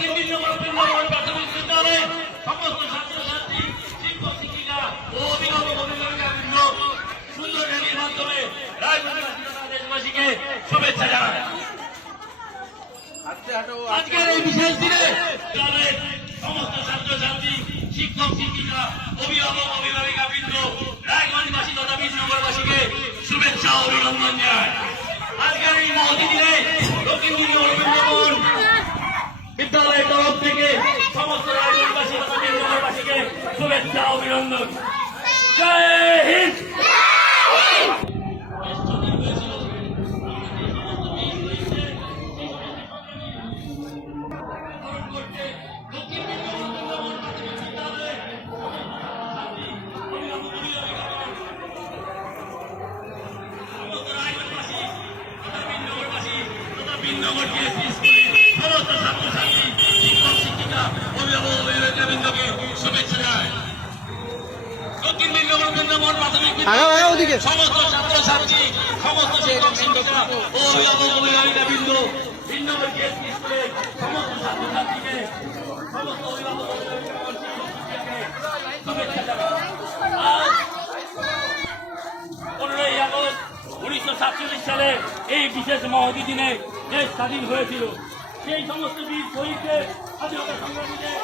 দক্ষিণ দিল্লি বৃন্দাবন প্রাথমিক বিদ্যালয়ে সমস্ত ছাত্রছাত্রী শিক্ষক শিক্ষিকা ও অভিভাবক অভিভাবিকাবৃন্দ সুন্দর র্যালির মাধ্যমে রায়গঞ্জবাসী তথা দেশবাসীকে শুভেচ্ছা জানায়। আজকের এই বিশেষ দিনে বিদ্যালয়ের সমস্ত ছাত্রছাত্রী শিক্ষক শিক্ষিকা অভিভাবক অভিভাবিকাবৃন্দ রায়গঞ্জবাসী তথা বিজয়নগরবাসীকে শুভেচ্ছা ও অভিনন্দন জানায়। আজকের এই মহতি দিনে দক্ষিণ দিল্লি বৃন্দাবন বিদ্যালয়ের তরফ থেকে সমস্ত রায়গঞ্জবাসী তথা বিজয়নগরবাসীকে শুভেচ্ছা ও অভিনন্দন। জয় হিন্দ। সমস্ত ছাত্রছাত্রী শিক্ষক শিক্ষিকা অভিভাবক অভিভাবিকাবৃন্দকে শুভেচ্ছা জানায়। দক্ষিণ দিল্লি বৃন্দাবন প্রাথমিক বিদ্যালয়ের সমস্ত ছাত্রছাত্রী সমস্ত শিক্ষক শিক্ষিকা ও অভিভাবক অভিভাবিকাবৃন্দ ভিন্নবর্গীয় স্কুলের সমস্ত ছাত্রছাত্রীকে সমস্ত অভিভাবক অভিভাবিকাকে শুভেচ্ছা জানায়। আজ 15ই আগস্ট 1947 সালে এই বিশেষ মহতী দিনে দেশ স্বাধীন হয়েছিল। সেই সমস্ত বীর শহীদদের স্বাধীনতা সংগ্রামীদের